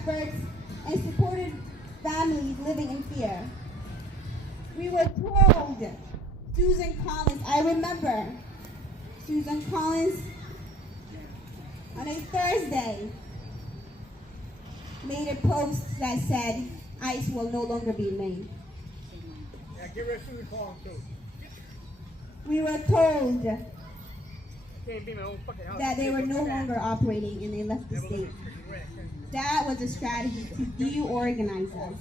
efforts and supported families living in fear. We were told, Susan Collins, I remember Susan Collins on a Thursday made a post that said, ICE will no longer be in Maine. Yeah, give her a Susan Collins too. We were told that they were no longer operating and they left the state. That was a strategy to de-organize us.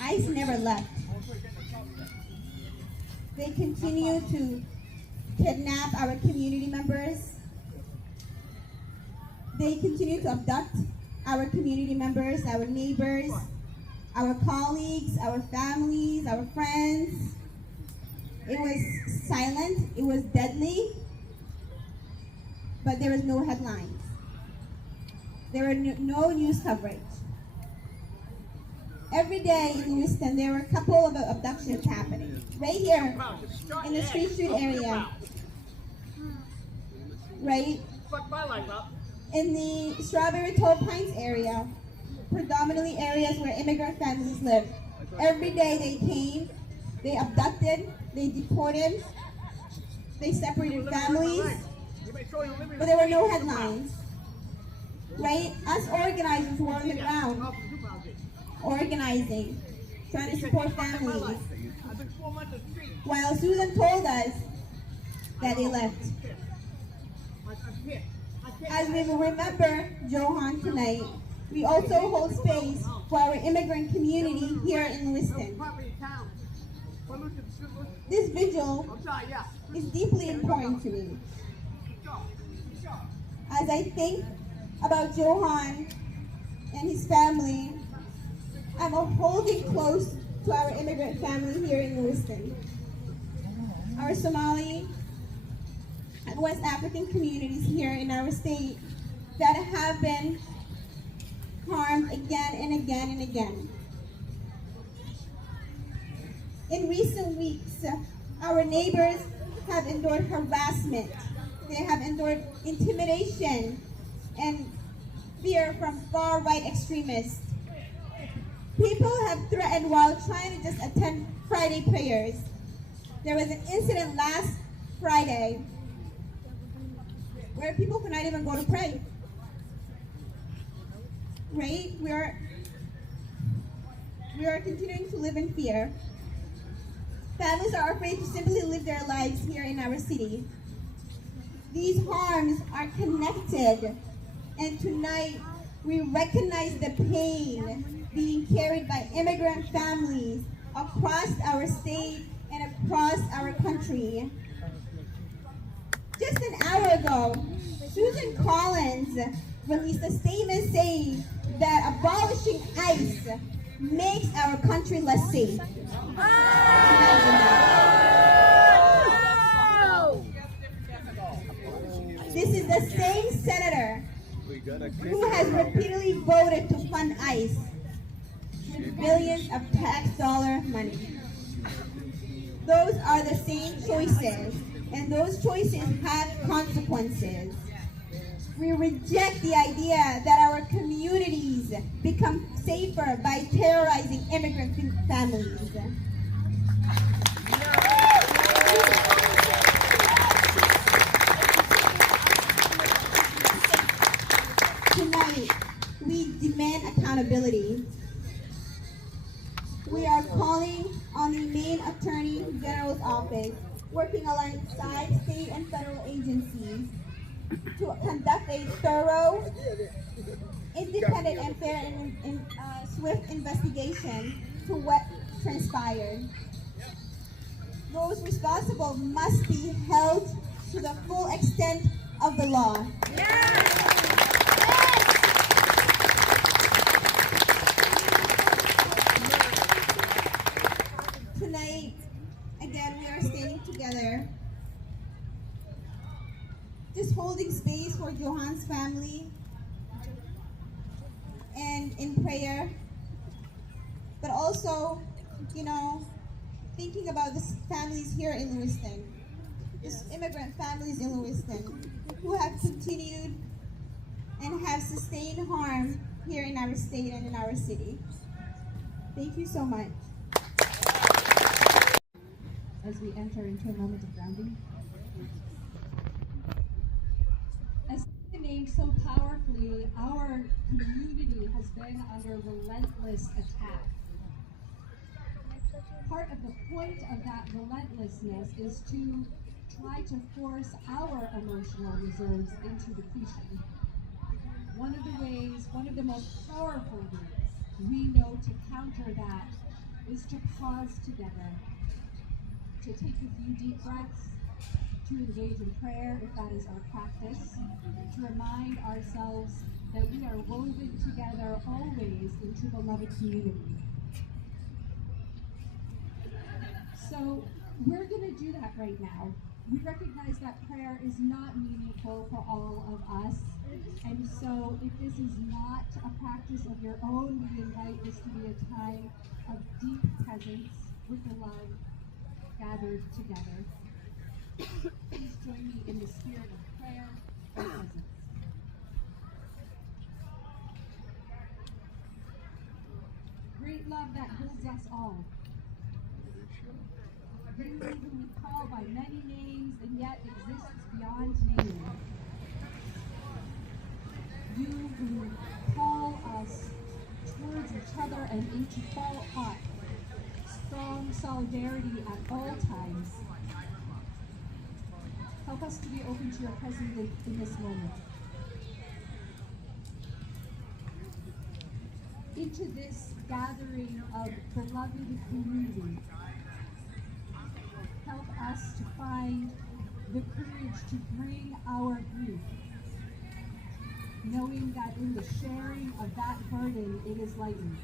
ICE never left. They continue to kidnap our community members. They continue to abduct our community members, our neighbors, our colleagues, our families, our friends. It was silent, it was deadly, but there was no headlines. There were no news coverage. Every day in Lewiston, there were a couple of abductions happening. Right here, in the Street area. Right? In the Strawberry Toll Pines area, predominantly areas where immigrant families live. Every day they came, they abducted, they deported, they separated families, but there were no headlines. Right? Us organizers were on the ground, organizing, trying to support families. While Susan told us that they left. As we will remember Joan tonight, we also hold space for our immigrant community here in Lewiston. This vigil is deeply important to me. As I think about Joan and his family, I'm holding close to our immigrant family here in Lewiston. Our Somali and West African communities here in our state that have been harmed again and again and again. In recent weeks, our neighbors have endured harassment. They have endured intimidation and fear from far-right extremists. People have threatened while trying to just attend Friday prayers. There was an incident last Friday where people could not even go to pray. Right? We are continuing to live in fear. Families are afraid to simply live their lives here in our city. These harms are connected, and tonight we recognize the pain being carried by immigrant families across our state and across our country. Just an hour ago, Susan Collins released a statement saying that abolishing ICE makes our country less safe. Imagine that. This is the same senator who has repeatedly voted to fund ICE with billions of tax dollar money. Those are the same choices, and those choices have consequences. We reject the idea that our communities become safer by terrorizing immigrant families. Tonight, we demand accountability. We are calling on the Maine Attorney General's office, working alongside state and federal agencies, to conduct a thorough, independent, and fair and swift investigation to what transpired. Those responsible must be held to the full extent of the law. Tonight, again, we are standing together, just holding space for Johan's family and in prayer, but also, thinking about the families here in Lewiston, these immigrant families in Lewiston, who have continued have sustained harm here in our state and in our city. Thank you so much. As we enter into a moment of grounding. As named so powerfully, our community has been under relentless attack. Part of the point of that relentlessness is to try to force our emotional reserves into depletion. One of the most powerful ways we know to counter that is to pause together, to take a few deep breaths, to engage in prayer if that is our practice, to remind ourselves that we are woven together always into beloved community. So we're going to do that right now. We recognize that prayer is not meaningful for all of us, and so if this is not a practice of your own, we invite this to be a time of deep presence with the love gathered together. Please join me in the spirit of prayer and presence. Great love that holds us all. You who we call by many names and yet exists beyond name. You who call us towards each other and into fall up. Strong solidarity at all times. Help us to be open to your presence in this moment. Into this gathering of beloved community, help us to find the courage to bring our grief, knowing that in the sharing of that burden, it is lightened.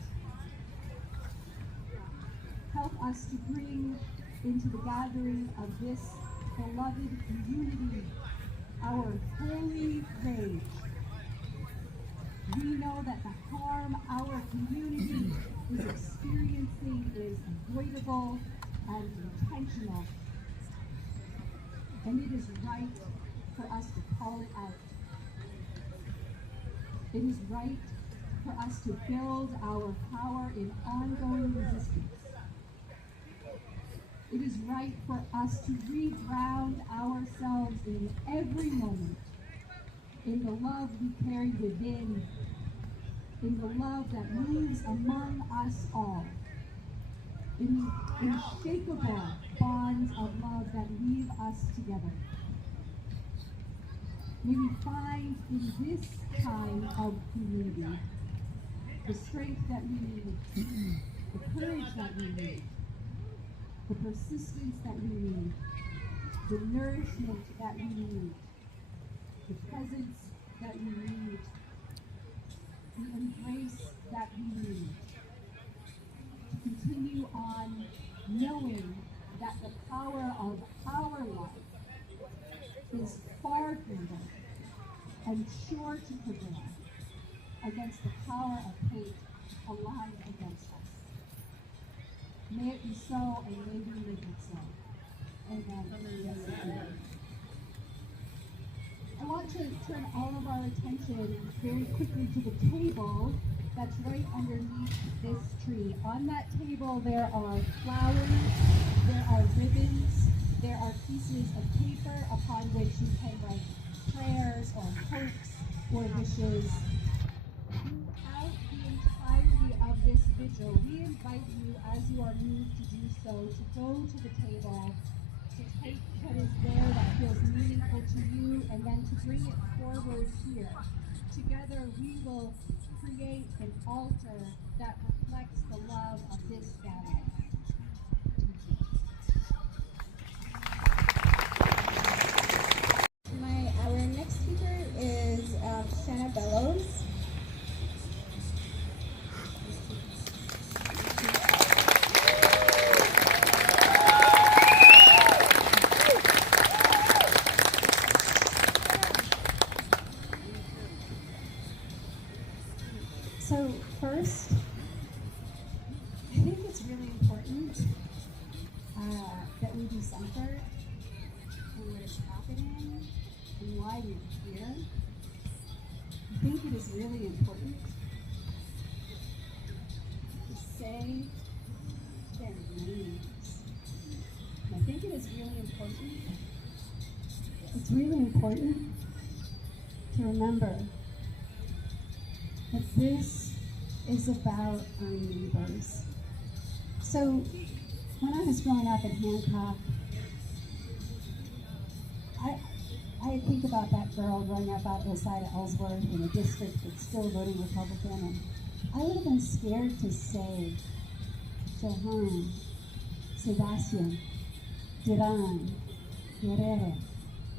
Help us to bring into the gathering of this beloved community our holy rage. We know that the harm our community is experiencing is avoidable and intentional. And it is right for us to call it out. It is right for us to build our power in ongoing resistance. It is right for us to reground ourselves in every moment, in the love we carry within, in the love that moves among us all, in the unshakable bonds of love that weave us together. May we find in this time of community the strength that we need, the courage that we need, the persistence that we need, the nourishment that we need, the presence that we need, the embrace that we need, to continue on knowing that the power of our life is far greater and sure to prevail against the power of hate aligned against us. May it be so, and may we live it so. Amen. Yes, amen. I want to turn all of our attention very quickly to the table that's right underneath this tree. On that table there are flowers, there are ribbons, there are pieces of paper upon which you can write prayers or hopes or wishes. Throughout the entirety of this vigil, we invite you, as you are moved to do so, to go to the table, to take what is there that feels meaningful to you, and then to bring it forward here. Together we will create an altar that reflects the love of this gathering. Our next speaker is Shanna Bellows. So first, I think it's really important that we be centered in what is happening and why we're here. think it is really important to say their names. And I think it is really important. It's really important to remember that this is about our neighbors. So when I was growing up in Hancock, I think about that girl growing up out outside of Ellsworth in a district that's still voting Republican, and I would have been scared to say Joan, Sebastian, Joan, Guerrero.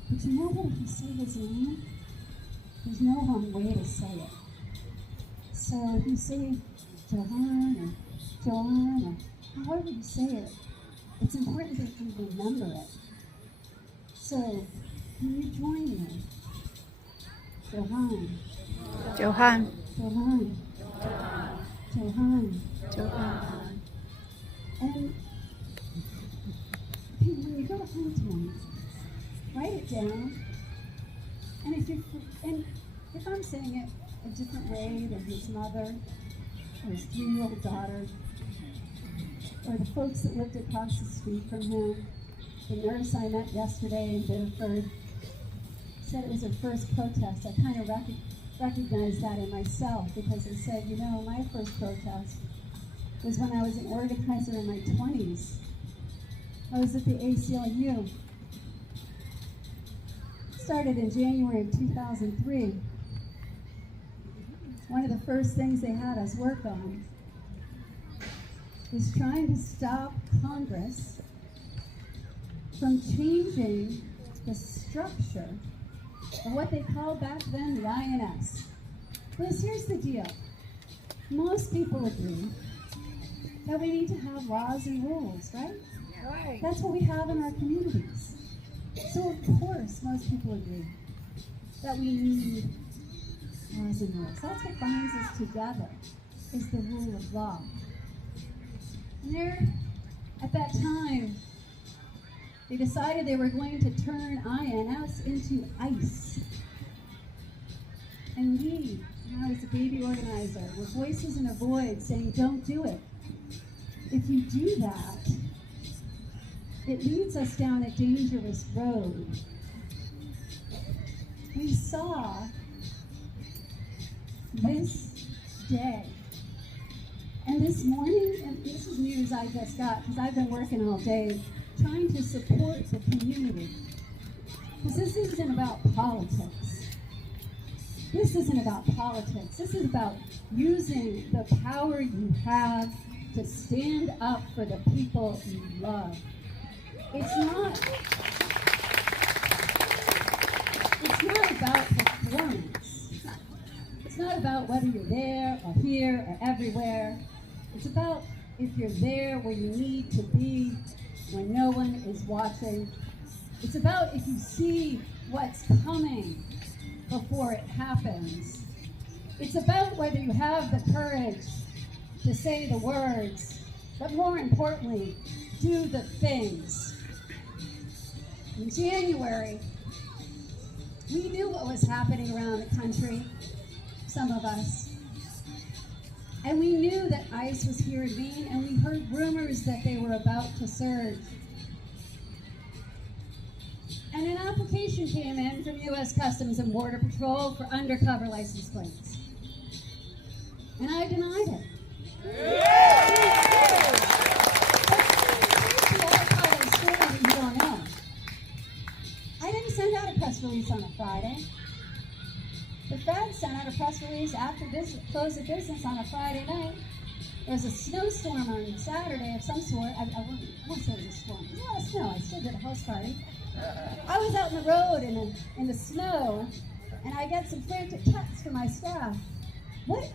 But you know that if you say his name, there's no one way to say it. So if you say Joan or however you say it, it's important that you remember it. So can you join me? Joan. Johan. Joan. Joan. Johan. And when you go home tonight, write it down. And if I'm saying it a different way than his mother or his 3-year-old daughter, or the folks that lived across the street from him, the nurse I met yesterday in Bedford said it was her first protest. I kind of recognized that in myself because I said, you know, my first protest was when I was an organizer in my 20s. I was at the ACLU. Started in January of 2003. One of the first things they had us work on was trying to stop Congress from changing the structure of what they called back then the INS. Because here's the deal. Most people agree that we need to have laws and rules, right? Right. That's what we have in our communities. So of course, most people agree that we need laws and rules. That's what binds us together, is the rule of law. And there, at that time, they decided they were going to turn INS into ICE. And we, when I was a baby organizer, were voices in a void saying, don't do it. If you do that, it leads us down a dangerous road. We saw this day. And this morning, and this is news I just got because I've been working all day trying to support the community. Because this isn't about politics. This isn't about politics. This is about using the power you have to stand up for the people you love. It's not about performance. It's not about whether you're there or here or everywhere. It's about if you're there where you need to be when no one is watching. It's about if you see what's coming before it happens. It's about whether you have the courage to say the words, but more importantly, do the things. In January, we knew what was happening around the country, some of us. And we knew that ICE was here in Maine, and we heard rumors that they were about to surge. And an application came in from U.S. Customs and Border Patrol for undercover license plates. And I denied it. I didn't send out a press release on a Friday. The Fed sent out a press release after close of business on a Friday night. There was a snowstorm on Saturday of some sort. I won't say it was a storm. It was a lot of snow. I still did a house party. I was out in the road in the snow, and I get some frantic texts from my staff. What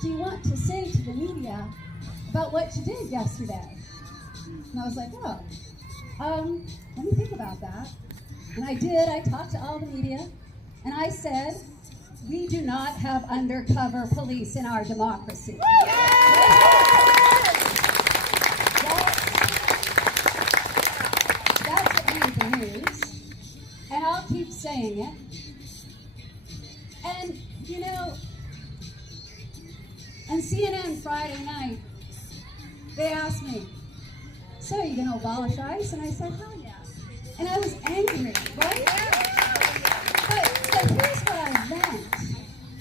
do you want to say to the media about what you did yesterday? And I was like, let me think about that. And I did. I talked to all the media, and I said, we do not have undercover police in our democracy. That's what made the news, and I'll keep saying it. And You know, on CNN Friday night, they asked me, so are you going to abolish ICE? And I said, hell yeah. And I was angry, right? But here's what I meant.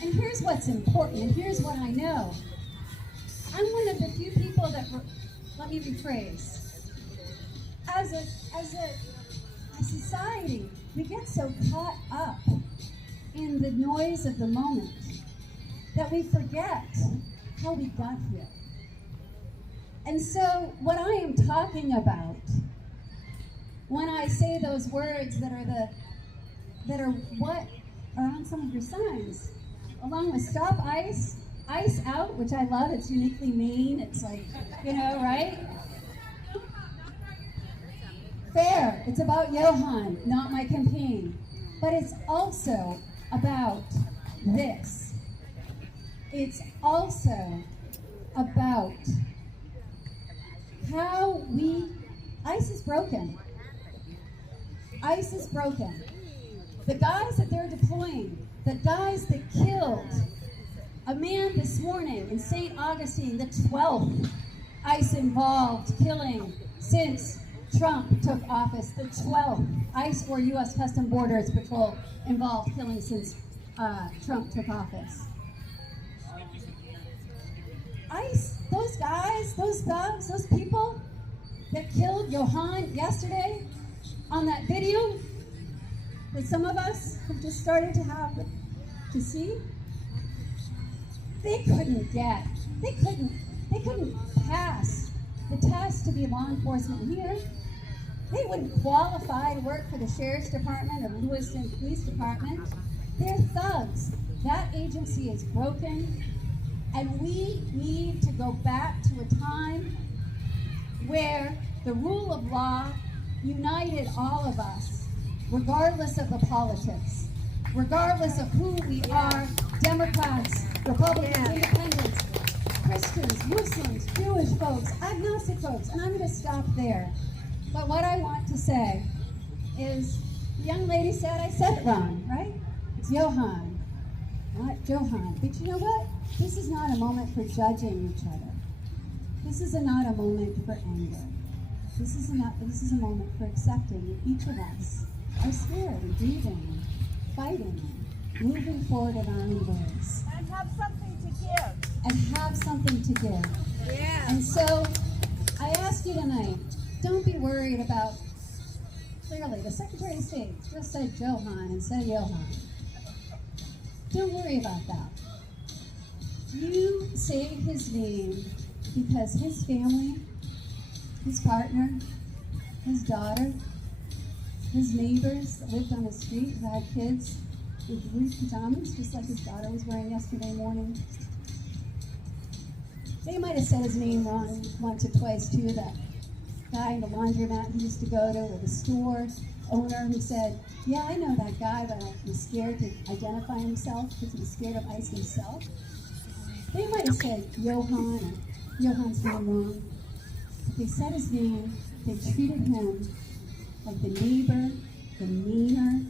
And here's what's important. And here's what I know. I'm one of the few people that, let me rephrase. As a society, we get so caught up in the noise of the moment that we forget how we got here. And so what I am talking about when I say those words that are what are on some of your signs, along with stop ICE, ICE out, which I love, it's uniquely Maine, it's like, you know, right? Fair, it's about Johan, not my campaign. But it's also about this. It's also about how ICE is broken. ICE is broken. The guys that they're deploying, the guys that killed a man this morning in St. Augustine, the 12th ICE involved killing since Trump took office, the 12th ICE or U.S. Customs Borders Patrol involved killing since Trump took office. ICE, those guys, those thugs, those people that killed Johan yesterday on that video that some of us have just started to see, they couldn't pass the test to be law enforcement here. They wouldn't qualify to work for the Sheriff's Department or Lewiston Police Department. They're thugs. That agency is broken, and we need to go back to a time where the rule of law united all of us, regardless of the politics, regardless of who we are, Democrats, Republicans, Independents, Christians, Muslims, Jewish folks, agnostic folks, and I'm going to stop there. But what I want to say is, the young lady said I said it wrong, right? It's Johan, not Johan. But you know what? This is not a moment for judging each other. This is not a moment for anger. This is a moment for accepting that each of us are scared and grieving and fighting and moving forward in our own ways. And have something to give. And have something to give. Yeah. And so I ask you tonight, don't be worried about, clearly, the Secretary of State just said Johan and said Johan. Don't worry about that. You say his name because his family, his partner, his daughter, his neighbors that lived on the street who had kids with blue pajamas, just like his daughter was wearing yesterday morning. They might have said his name wrong once or twice too, that guy in the laundromat he used to go to, or the store owner who said, yeah, I know that guy, but he was scared to identify himself because he was scared of ICE himself. They might have said Johan or Johan's name wrong. But they said his name, they treated him like the neighbor, the meaner,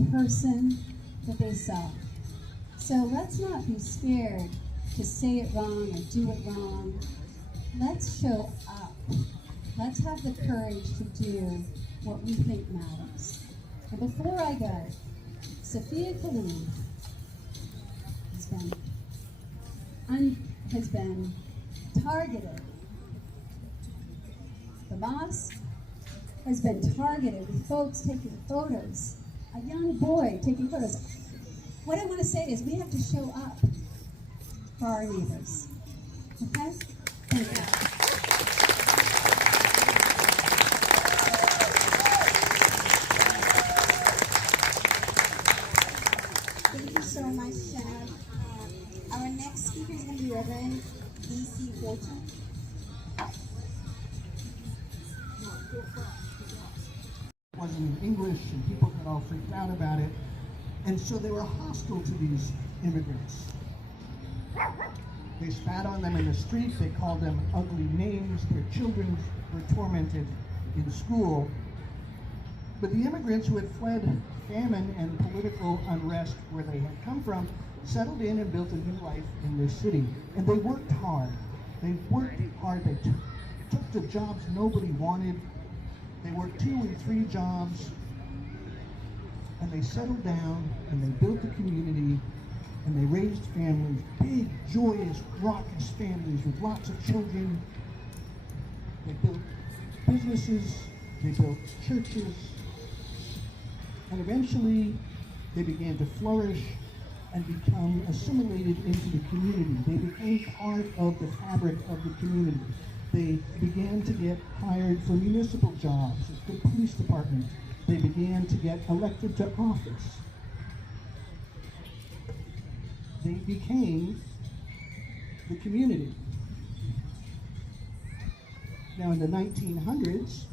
the person that they saw. So let's not be scared to say it wrong or do it wrong. Let's show up. Let's have the courage to do what we think matters. And before I go, Sophia Kalina has been targeted. The mosque has been targeted with folks taking photos, a young boy taking photos. What I want to say is we have to show up for our neighbors. Okay? Thank you. Thank you so much, Jenna. Our next speaker is going to be Reverend D.C. Fortune. It wasn't in English, and people got all freaked out about it. And so they were hostile to these immigrants. They spat on them in the street, they called them ugly names, their children were tormented in school. But the immigrants who had fled famine and political unrest where they had come from settled in and built a new life in their city. And they worked hard. They worked hard. They took the jobs nobody wanted. They worked 2 and 3 jobs. And they settled down and they built a community and they raised families, big, joyous, raucous families with lots of children. They built businesses, they built churches, and eventually they began to flourish and become assimilated into the community. They became part of the fabric of the community. They began to get hired for municipal jobs at the police department. They began to get elected to office. They became the community. Now in the 1900s,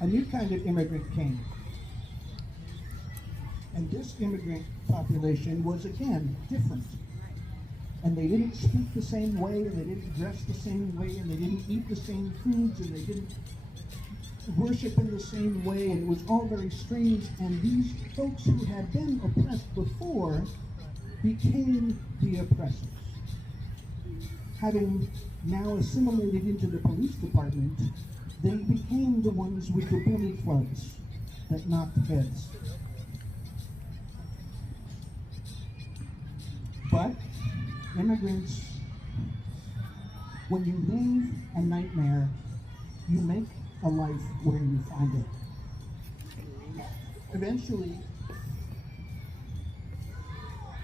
a new kind of immigrant came. And this immigrant population was again different. And they didn't speak the same way, and they didn't dress the same way, and they didn't eat the same foods, and they didn't worship in the same way, and it was all very strange. And these folks who had been oppressed before became the oppressors. Having now assimilated into the police department, they became the ones with the billy clubs that knocked heads. But immigrants, when you leave a nightmare, you make a life where you find it. Eventually,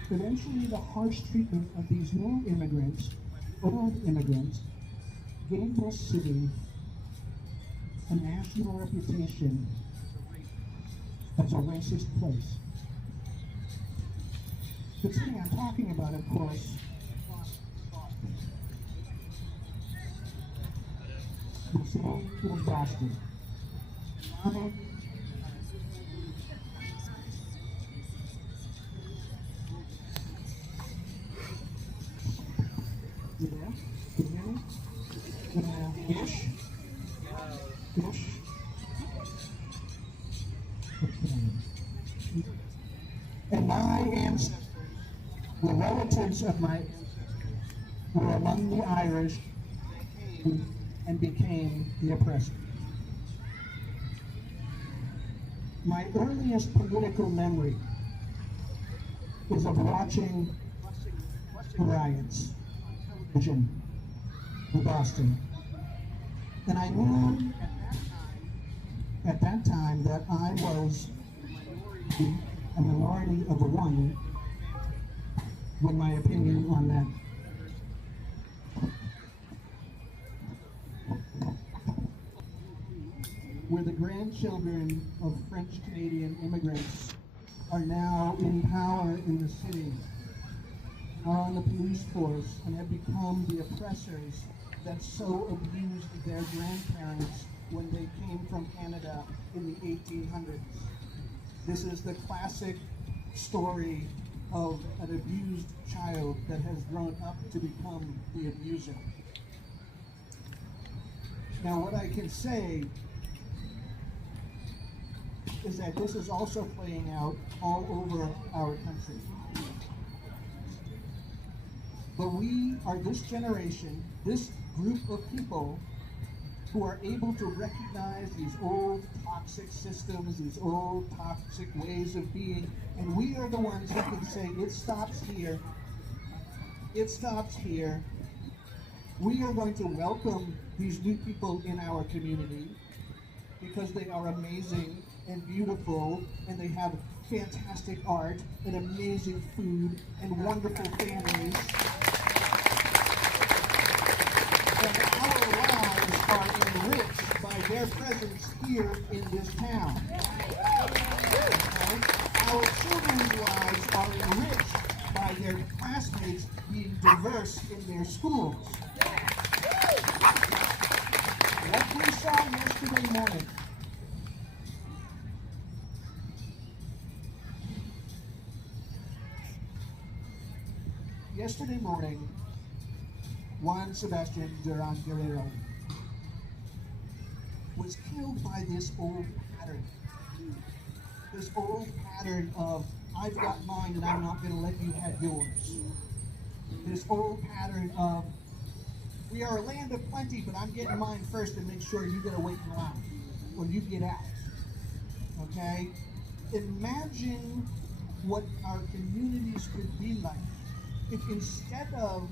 the harsh treatment of these new immigrants, old immigrants, gave this city a national reputation as a racist place. The city I'm talking about, of course, the city of Boston. You there? Can you hear me? Ish? Ish? Okay. And my ancestors, the relatives of my ancestors, were among the Irish and became the oppressor. My earliest political memory is of watching the riots on television in Boston. And I knew at that time that I was a minority of one with my opinion on that. Where the grandchildren of French-Canadian immigrants are now in power in the city, are on the police force, and have become the oppressors that so abused their grandparents when they came from Canada in the 1800s. This is the classic story of an abused child that has grown up to become the abuser. Now, what I can say is that this is also playing out all over our country. But we are this generation, this group of people who are able to recognize these old toxic systems, these old toxic ways of being, and we are the ones who can say, it stops here, it stops here. We are going to welcome these new people in our community because they are amazing and beautiful, and they have fantastic art and amazing food and wonderful families. And our lives are enriched by their presence here in this town. Our children's lives are enriched by their classmates being diverse in their schools. What we saw yesterday morning Juan Sebastian Joan Guerrero was killed by this old pattern. This old pattern of, I've got mine and I'm not going to let you have yours. This old pattern of, we are a land of plenty, but I'm getting mine first and make sure you get to wait in line or you get out. Okay? Imagine what our communities could be like if instead of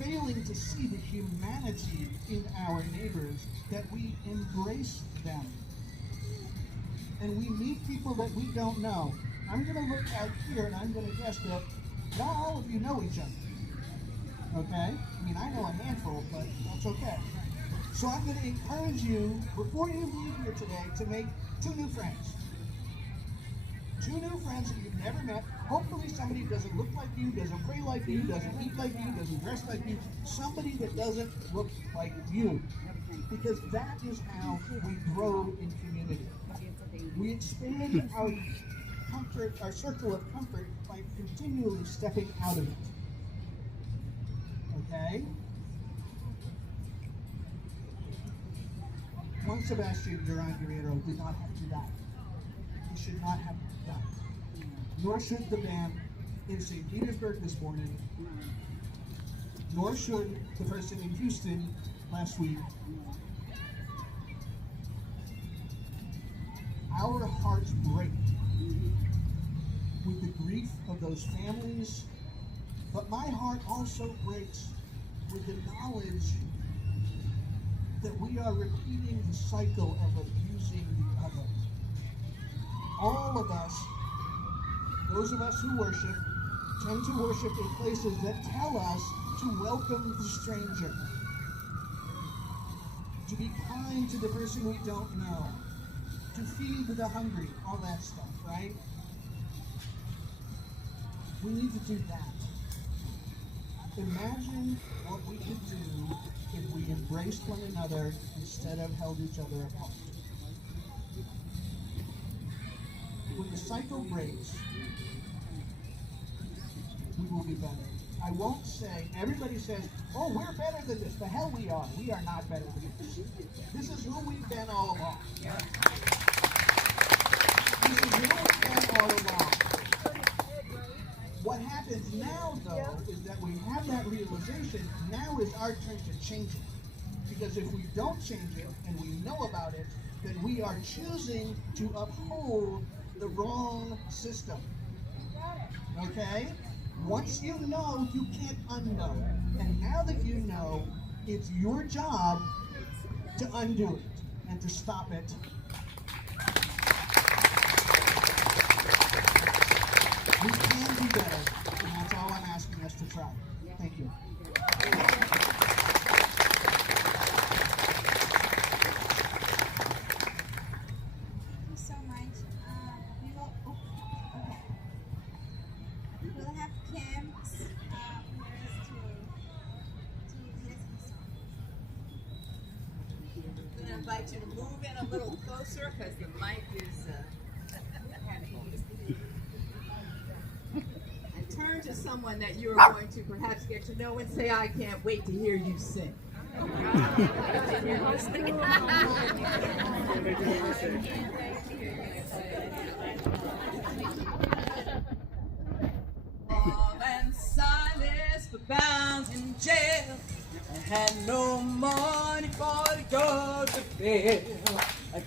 failing to see the humanity in our neighbors, that we embrace them. And we meet people that we don't know. I'm going to look out here and I'm going to guess that not all of you know each other. Okay? I mean, I know a handful, but that's okay. So I'm going to encourage you, before you leave here today, to make 2 new friends. 2 new friends that you've never met. Hopefully somebody who doesn't look like you, doesn't pray like you, doesn't eat like you, doesn't dress like you. Somebody that doesn't look like you. Because that is how we grow in community. We expand our comfort, our circle of comfort, by continually stepping out of it. Okay? Juan Sebastian Joan Guerrero did not have to die. He should not have died. Nor should the man in St. Petersburg this morning, nor should the person in Houston last week. Our hearts break with the grief of those families, but my heart also breaks with the knowledge that we are repeating the cycle of abusing the other. All of us, those of us who worship, tend to worship in places that tell us to welcome the stranger, to be kind to the person we don't know, to feed the hungry, all that stuff, right? We need to do that. Imagine what we could do if we embraced one another instead of held each other apart. When the cycle breaks, we will be better. I won't say, everybody says, oh, we're better than this. The hell we are. We are not better than this. This is who we've been all along. This is who we've been all along. What happens now, though, is that we have that realization. Now is our turn to change it. Because if we don't change it, and we know about it, then we are choosing to uphold the wrong system. Okay? Once you know, you can't unknow. And now that you know, it's your job to undo it and to stop it. We can do better, and that's all I'm asking us to try. Thank you. So much. We'll have Kim to lead us I'm going to invite you to move in a little closer because the mic is and turn to someone that you're going to perhaps get to know and say, I can't wait to hear you sing. Paul and Silas were bound in jail. I had no money for to go to bed.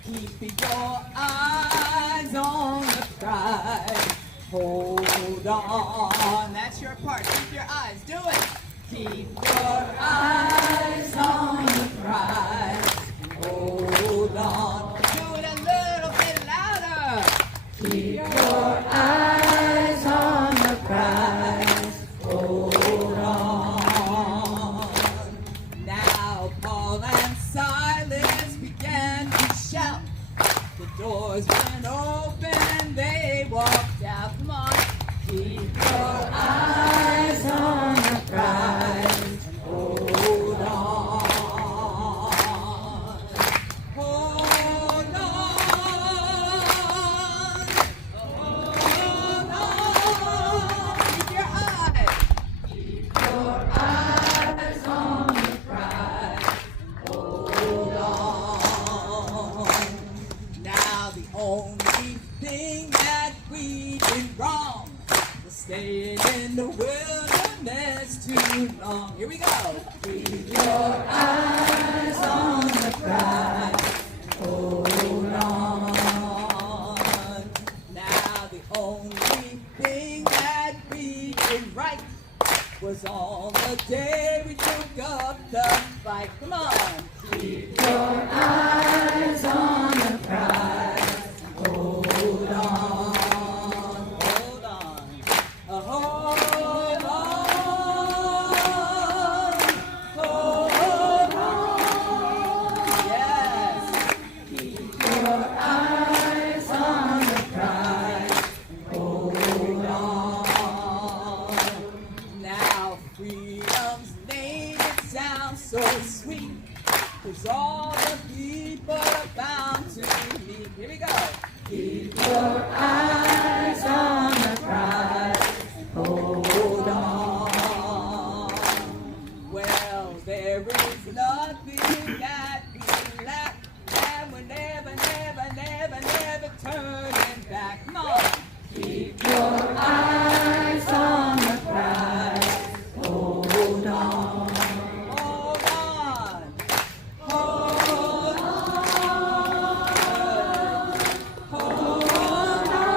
Keep your eyes on the prize. Hold on. That's your part. Keep your eyes. Do it. Keep your eyes on the prize. Hold on. Do it a little bit louder. Keep your eyes on the prize. Hold on. Now Paul and Silas began to shout. The doors went open, they walked out. Come on. Keep your eyes on the prize. Hold on. Hold on. Hold on. Keep your eyes. Keep your eyes on the prize. Hold on. ain't wrong for staying in the wilderness too long. Here we go. Keep your eyes on the prize. Hold on. Now the only thing that we did right was on the day we took up the fight. Come on. Keep your eyes on the prize. Hold on. Hold on. Hold on. Hold on. Yes. Keep your eyes on the prize. Hold on. Now freedom's name, it sounds so sweet, 'cause all the people are bound to meet. Here we go. Keep your eyes on the prize. Hold on. Well, there is nothing that we lack, and we're never, never, never, never turning back. Come on. Keep your eyes on the prize. Hold on. Hold on. Hold on. Hold on.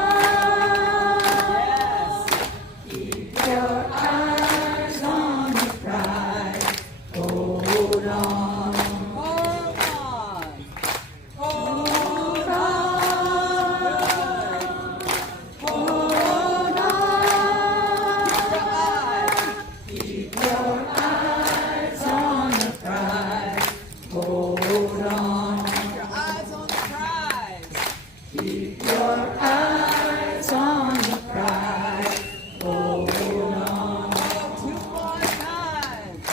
Yes. Keep your eyes on the prize. Hold on. Hold on. Hold on. Hold on. Keep your eyes on the prize. Hold on. Keep your eyes on the prize. Keep your eyes on the prize. Hold on. Two more times.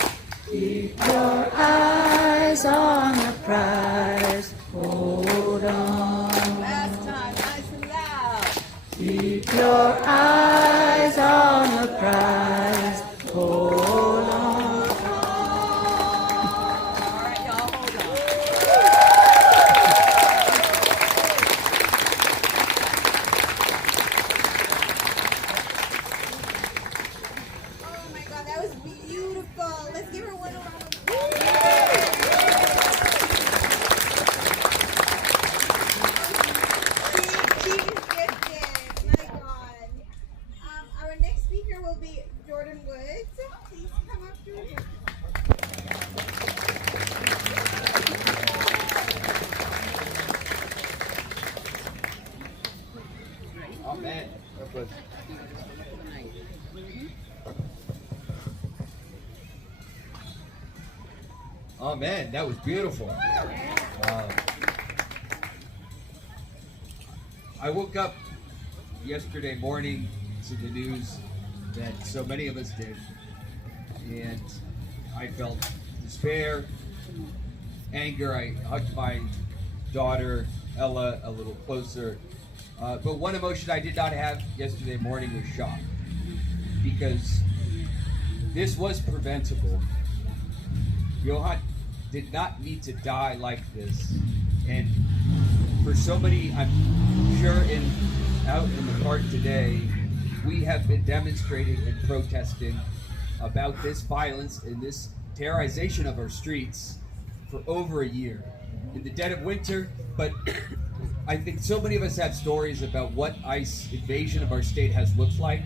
Keep your eyes on the prize. Hold on. Last time, nice and loud. Keep your eyes on the prize. Hold on. All right, y'all, hold on. Oh my God, that was beautiful. Let's give her one round of She is gifted. My God. Our next speaker will be Jordan Woods. Please come up, Jordan. Oh man, that was. Oh man, that was beautiful. I woke up yesterday morning to the news that so many of us did, and I felt despair, anger. I hugged my daughter Ella a little closer. But one emotion I did not have yesterday morning was shock, because this was preventable. Johan did not need to die like this, and for so many, I'm sure out in the park today, we have been demonstrating and protesting about this violence and this terrorization of our streets for over a year. In the dead of winter, but I think so many of us have stories about what ICE invasion of our state has looked like.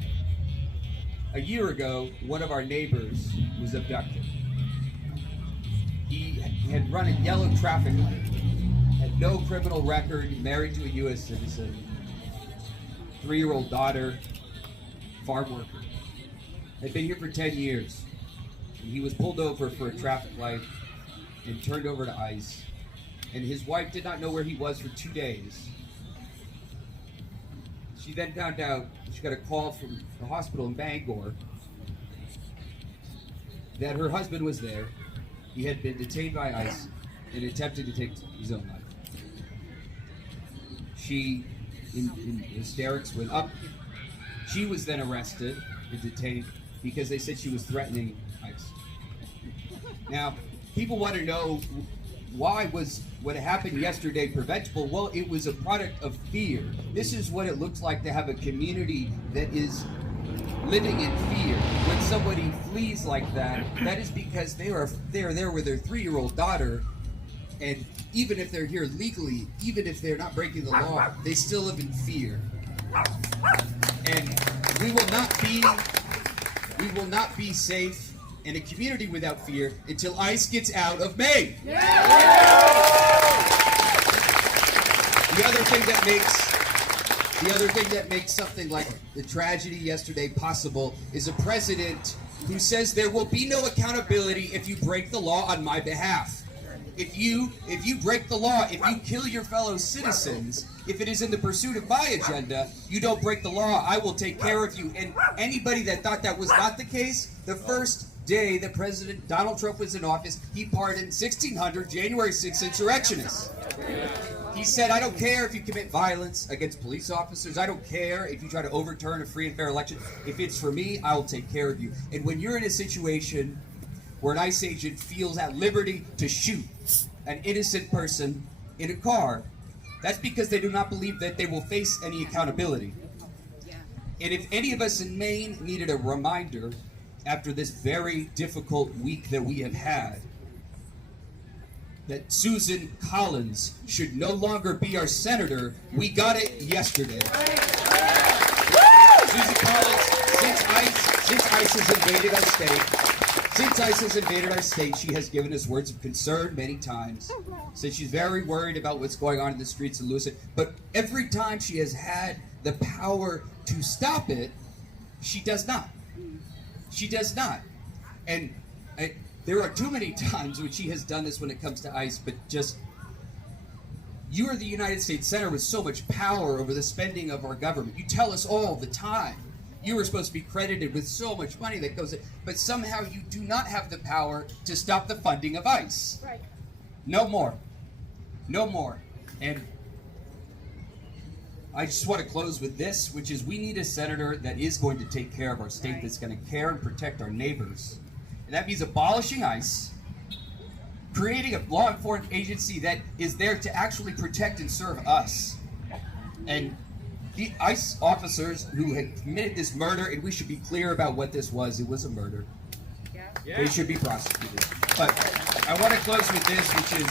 A year ago, one of our neighbors was abducted. He had run a yellow traffic light, had no criminal record, married to a U.S. citizen, 3-year-old daughter, farm worker. Had been here for 10 years. And he was pulled over for a traffic light and turned over to ICE. And his wife did not know where he was for 2 days. She then found out, she got a call from the hospital in Bangor that her husband was there. He had been detained by ICE and attempted to take his own life. She, in hysterics, went up. She was then arrested and detained because they said she was threatening ICE. Now, people want to know why was what happened yesterday preventable? Well, it was a product of fear. This is what it looks like to have a community that is living in fear. When somebody flees like that, that is because they are there with their 3-year-old daughter, and even if they're here legally, even if they're not breaking the law, they still live in fear. And we will not be safe in a community without fear until ICE gets out of Maine. The other thing that makes something like the tragedy yesterday possible is a president who says there will be no accountability if you break the law on my behalf. If you break the law, if you kill your fellow citizens, if it is in the pursuit of my agenda, you don't break the law, I will take care of you. And anybody that thought that was not the case, the first day that President Donald Trump was in office, he pardoned 1,600 January 6th insurrectionists. He said, I don't care if you commit violence against police officers. I don't care if you try to overturn a free and fair election. If it's for me, I will take care of you. And when you're in a situation where an ICE agent feels at liberty to shoot an innocent person in a car, that's because they do not believe that they will face any accountability. And if any of us in Maine needed a reminder after this very difficult week that we have had, that Susan Collins should no longer be our senator, we got it yesterday. Susan Collins, since ICE has invaded our state, she has given us words of concern many times. Said she's very worried about what's going on in the streets of Lewiston. But every time she has had the power to stop it, she does not. She does not. And there are too many times when she has done this when it comes to ICE, but just, you are the United States Senator with so much power over the spending of our government. You tell us all the time you were supposed to be credited with so much money that goes in, but somehow you do not have the power to stop the funding of ICE. Right. No more. No more. And I just want to close with this, which is we need a senator that is going to take care of our state, that's going to care and protect our neighbors. And that means abolishing ICE, creating a law enforcement agency that is there to actually protect and serve us. And the ICE officers who had committed this murder, and we should be clear about what this was, it was a murder. Yeah. They should be prosecuted. But I want to close with this, which is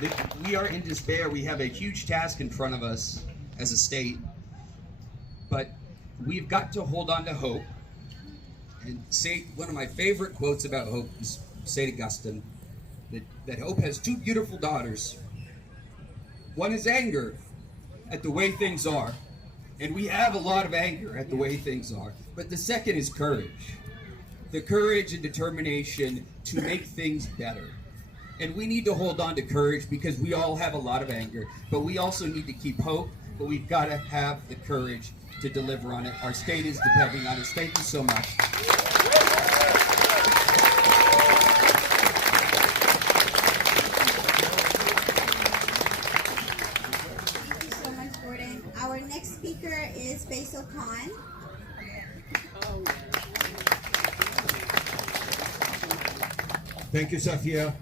that we are in despair. We have a huge task in front of us as a state, but we've got to hold on to hope. And say, one of my favorite quotes about hope is St. Augustine, that hope has two beautiful daughters. One is anger at the way things are, and we have a lot of anger at the way things are, but the second is courage. The courage and determination to make things better. And we need to hold on to courage because we all have a lot of anger, but we also need to keep hope, but we've got to have the courage to deliver on it. Our state is depending on us. Thank you so much. Thank you so much, Gordon. Our next speaker is Faisal Khan. Thank you, Safia.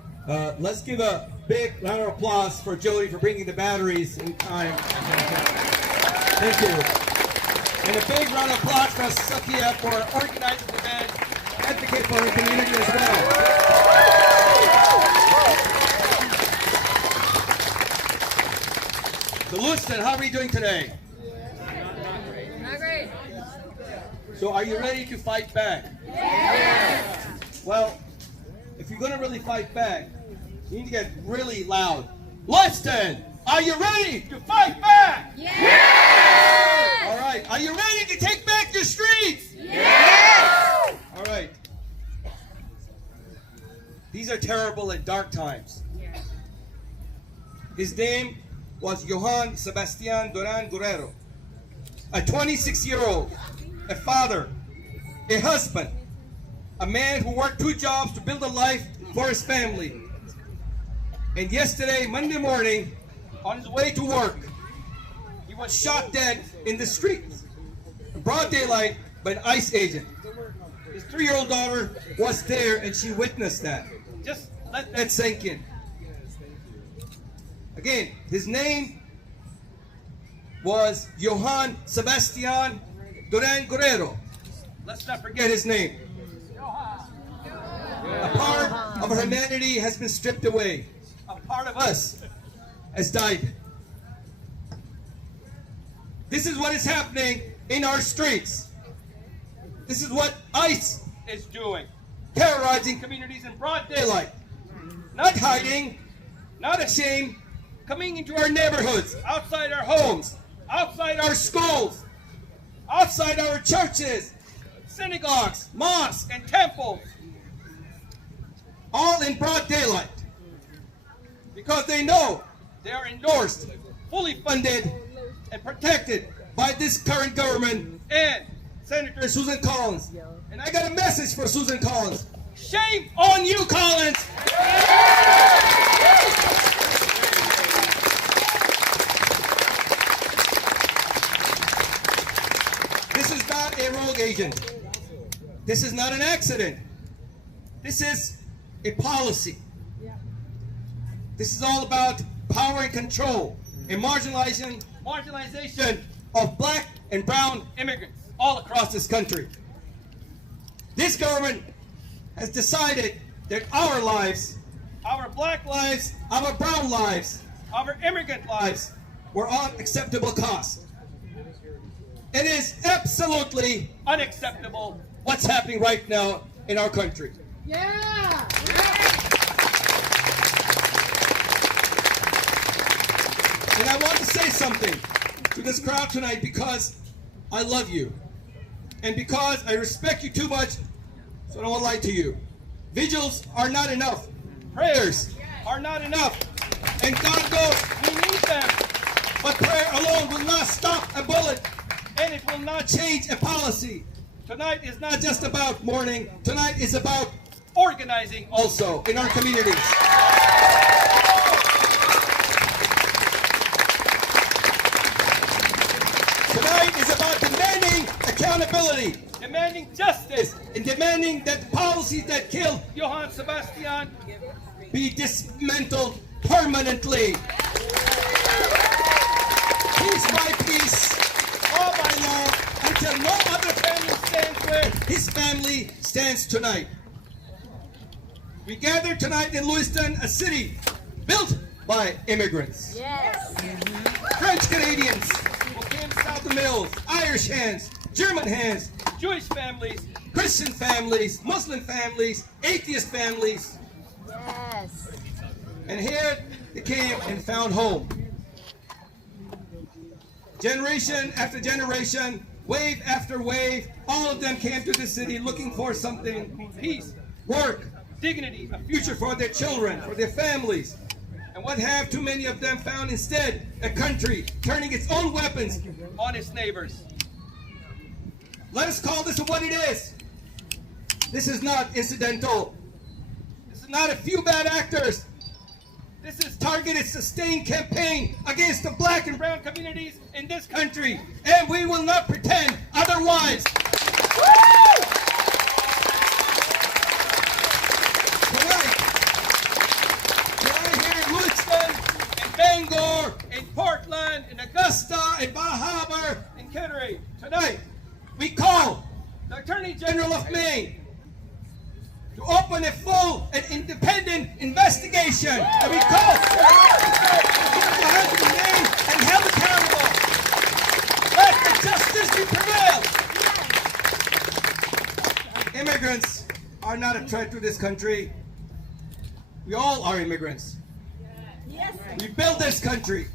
Let's give a big round of applause for Jody for bringing the batteries in time. Thank you. And a big round of applause for Safia for organizing the event, advocate for her community as well. So Lewiston, how are we doing today? Not great. So are you ready to fight back? Yes. Well, if you're going to really fight back, you need to get really loud. Lewiston, are you ready to fight back? Yes! All right, are you ready to take back your streets? Yes! All right. These are terrible and dark times. His name was Joan Sebastian Guerrero, a 26-year-old, a father, a husband, a man who worked 2 jobs to build a life for his family. And yesterday, Monday morning, on his way to work, he was shot dead in the street, in broad daylight, by an ICE agent. His 3-year-old daughter was there and she witnessed that. Just let that sink in. Again, his name was Joan Sebastian Duran Guerrero. Let's not forget his name. A part of our humanity has been stripped away. A part of us has died. This is what is happening in our streets. This is what ICE is doing. Terrorizing communities in broad daylight. Not hiding, not ashamed, coming into our neighborhoods, outside our homes, outside our schools, outside our churches, synagogues, mosques, and temples. All in broad daylight. Because they know they are endorsed, fully funded, and protected by this current government and Senator Susan Collins. And I got a message for Susan Collins. Shame on you, Collins! This is not a rogue agent. This is not an accident. This is a policy. This is all about power and control and marginalization of black and brown immigrants all across this country. This government has decided that our lives, our black lives, our brown lives, our immigrant lives were on acceptable cost. It is absolutely unacceptable what's happening right now in our country. Yeah! And I want to say something to this crowd tonight because I love you. And because I respect you too much, so I don't want to lie to you. Vigils are not enough. Prayers are not enough. And God knows we need them. But prayer alone will not stop a bullet. And it will not change a policy. Tonight is not just about mourning. Tonight is about organizing also in our communities. Tonight is about demanding accountability, demanding justice, and demanding that policies that killed Johann Sebastian be dismantled permanently. Piece by piece, law by law, until no other family stands where his family stands tonight. We gather tonight in Lewiston, a city built by immigrants. Yes. French Canadians who came south of the mills, Irish hands, German hands, Jewish families, Christian families, Muslim families, atheist families. Yes. And here they came and found home. Generation after generation, wave after wave, all of them came to the city looking for something: peace, work, dignity, a future for their children, for their families. And what have too many of them found instead? A country turning its own weapons on its neighbors. Let us call this what it is. This is not incidental. This is not a few bad actors. This is targeted, sustained campaign against the black and brown communities in this country. And we will not pretend otherwise. Tonight, here in Lewiston, in Bangor, in Portland, in Augusta, in Bar Harbor, in Kittery, tonight, we call the Attorney General of Maine to open a full and independent investigation. And we call people have to be named and held accountable. Let the justice be prevailed. Immigrants are not a threat to this country. We all are immigrants. Yes. We built this country.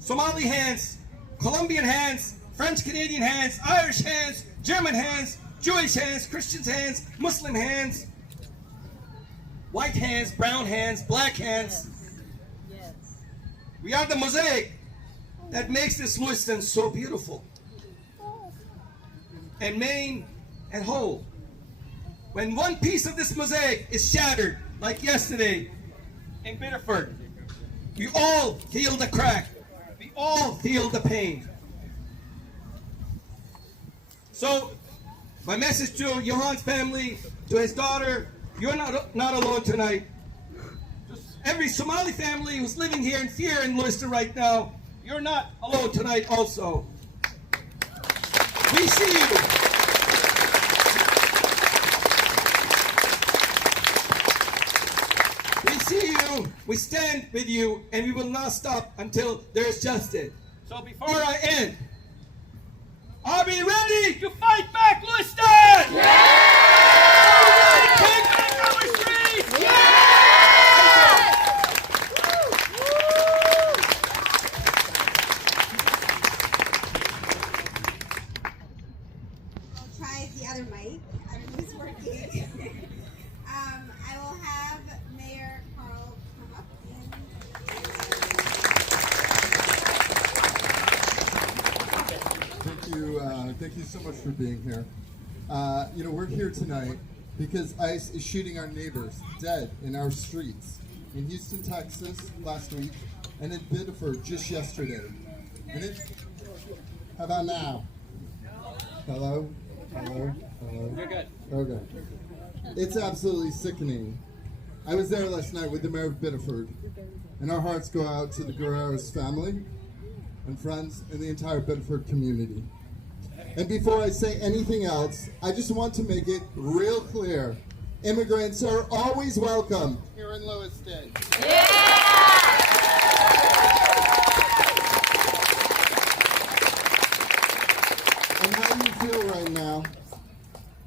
Somali hands, Colombian hands, French Canadian hands, Irish hands, German hands, Jewish hands, Christian hands, Muslim hands, white hands, brown hands, black hands. Yes. We are the mosaic that makes this Lewiston so beautiful. And Maine and whole. When one piece of this mosaic is shattered, like yesterday in Biddeford, we all feel the crack. We all feel the pain. So, my message to Johan's family, to his daughter: you're not alone tonight. every Somali family who's living here in fear in Lewiston right now, you're not alone tonight also. We see you. We see you, we stand with you, and we will not stop until there is justice. So before I end, are we ready to fight back, Lewiston? Yeah! Take back our streets! Yeah! I'll try the other mic. I don't know if it's working. I will have Mayor Carl come up Thank you so much for being here. We're here tonight because ICE is shooting our neighbors dead in our streets in Houston, Texas last week, and in Biddeford just yesterday. How about now? Hello? Hello? Hello? You're good. Okay. It's absolutely sickening. I was there last night with the mayor of Biddeford, and our hearts go out to the Guerrero's family and friends and the entire Biddeford community. And before I say anything else, I just want to make it real clear. Immigrants are always welcome here in Lewiston. And how do you feel right now?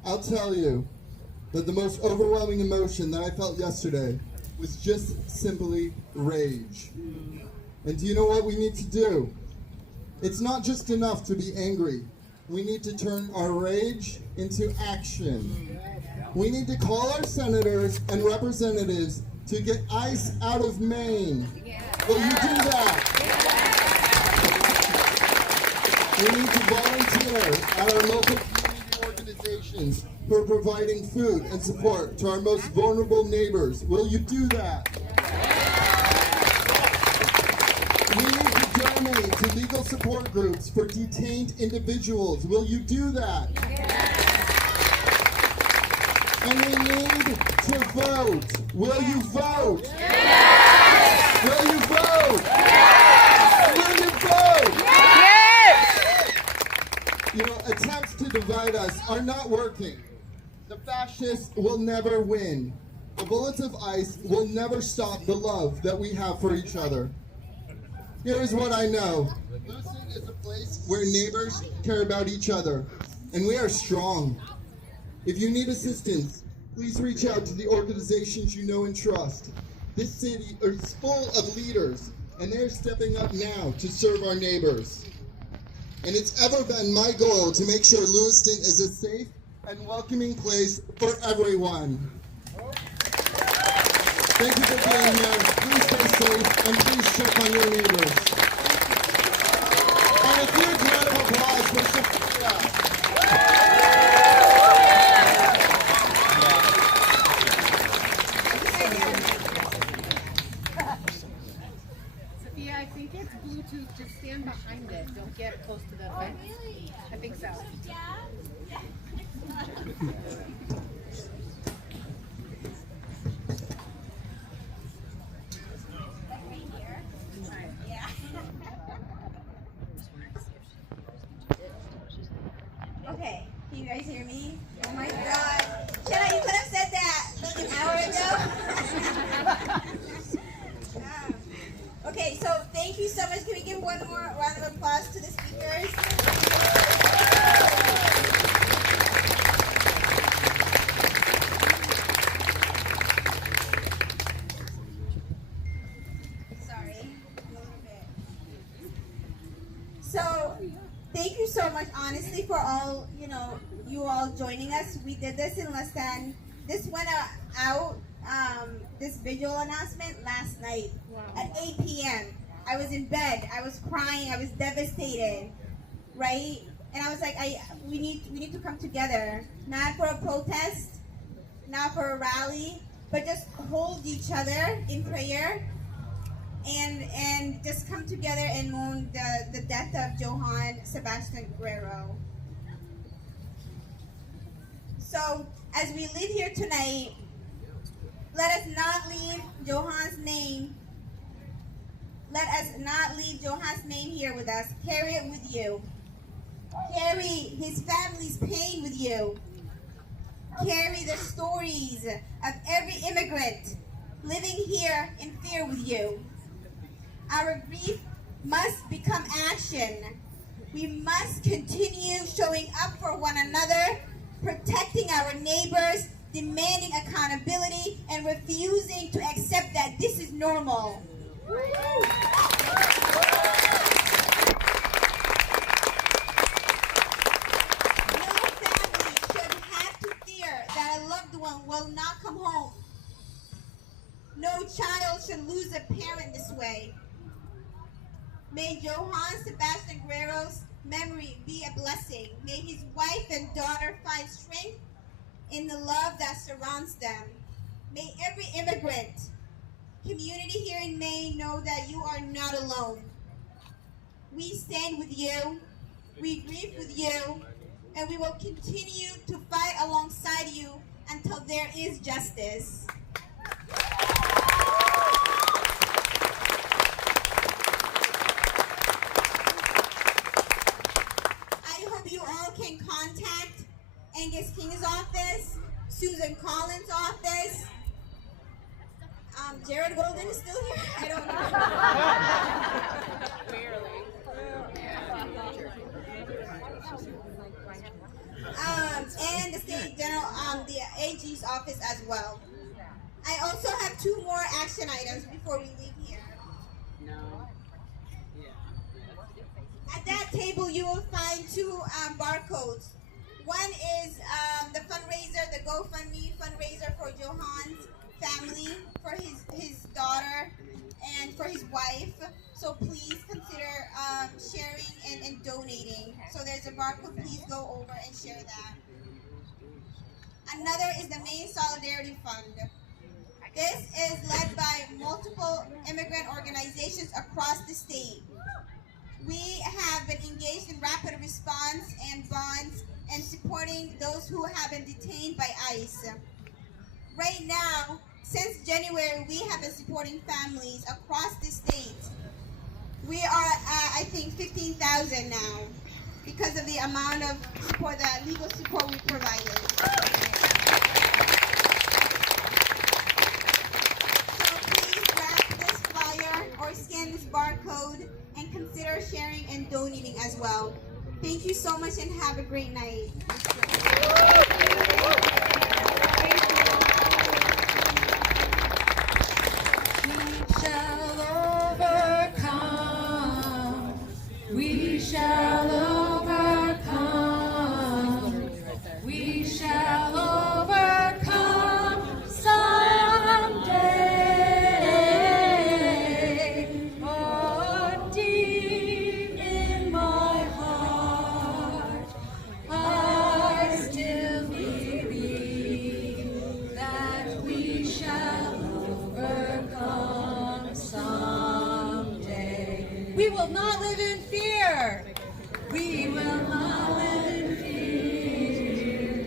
I'll tell you that the most overwhelming emotion that I felt yesterday was just simply rage. And do you know what we need to do? It's not just enough to be angry. We need to turn our rage into action. We need to call our senators and representatives to get ICE out of Maine. Will you do that? We need to volunteer at our local community organizations who are providing food and support to our most vulnerable neighbors. Will you do that? We need to donate to legal support groups for detained individuals. Will you do that? And we need to vote. Will you vote? Yes! Will you vote? Yes! Will you vote? Yes! Attempts to divide us are not working. The fascists will never win. The bullets of ICE will never stop the love that we have for each other. Here's what I know. Lewiston is a place where neighbors care about each other, and we are strong. If you need assistance, please reach out to the organizations you know and trust. This city is full of leaders, and they're stepping up now to serve our neighbors. And it's ever been my goal to make sure Lewiston is a safe and welcoming place for everyone. Thank you for being here. Please stay safe, and please check on your neighbors. And a huge round of applause for Sophia. Sophia, I think it's Bluetooth. Just stand behind it. Don't get close to the fence. I think so. Okay, can you guys hear me? Oh my God. Shanna, you could have said that like an hour ago. Okay, so thank you so much. Can we give one more round of applause to the speakers? Sorry, a little bit. So, thank you so much, honestly, for all, you all joining us. We did this in less than, this went out, this Vigil announcement last night at 8 p.m. I was in bed, I was crying, I was devastated, right? And I was like, we need to come together, not for a protest, not for a rally, but just hold each other in prayer and just come together and mourn the death of Joan Sebastian Guerrero. So as we live here tonight, Let us not leave Johan's name. Let us not leave Johan's name here with us. Carry it with you. Carry his family's pain with you. Carry the stories of every immigrant living here in fear with you. Our grief must become action. We must continue showing up for one another, protecting our neighbors, demanding accountability, and refusing to accept that this is normal. No family should have to fear that a loved one will not come home. No child should lose a parent this way. May Joan Sebastian Guerrero's memory be a blessing. May his wife and daughter find strength in the love that surrounds them. May every immigrant community here in Maine know that you are not alone. We stand with you, we grieve with you, and we will continue to fight alongside you until there is justice. I hope you all can contact Angus King's office, Susan Collins' office. Jared Golden is still here? I don't know. And the state general, the AG's office as well. I also have 2 more action items before we leave here. At that table, you will find 2 barcodes. One is the fundraiser, the GoFundMe fundraiser for Johan's family, for his daughter, and for his wife. So please consider sharing and donating. So there's a barcode. Please go over and share that. Another is the Maine Solidarity Fund. This is led by multiple immigrant organizations across the state. We have been engaged in rapid response and bonds and supporting those who have been detained by ICE. Right now, since January, we have been supporting families across the state. We are at, I think, 15,000 now because of the amount of support, the legal support we provided. So please grab this flyer or scan this barcode and consider sharing and donating as well. Thank you so much and have a great night. We shall overcome. We shall overcome someday. Oh, deep in my heart, I still believe that we shall overcome someday. We will not live in fear. We will not live in fear.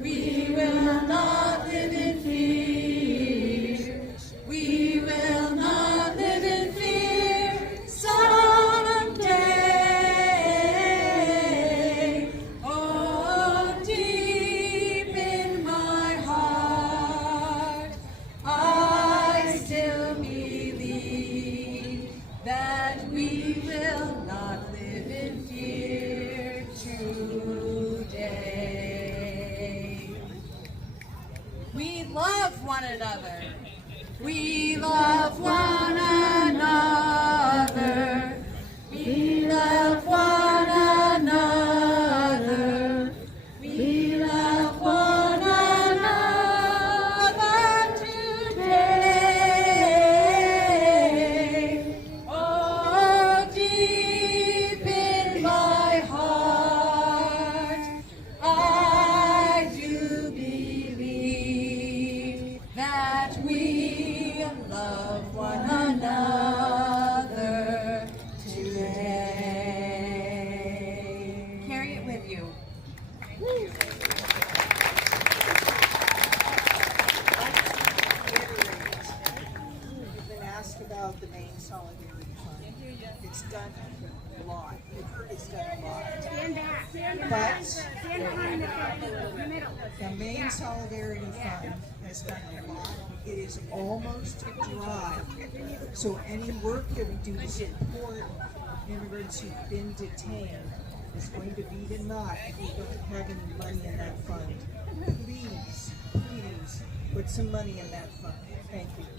We will not live in fear. We will not live in fear someday. Oh, deep in my heart, I still believe that we will not live in fear today. We love one another. We love one another. We love one another. We love one another today. Oh, deep in my heart, I do believe that we love one another today. Carry it with you. The Maine Solidarity Fund has done a lot. It is almost dry. So any work that we do to support immigrants who've been detained is going to be to naught if we don't have any money in that fund. Please, please put some money in that fund. Thank you.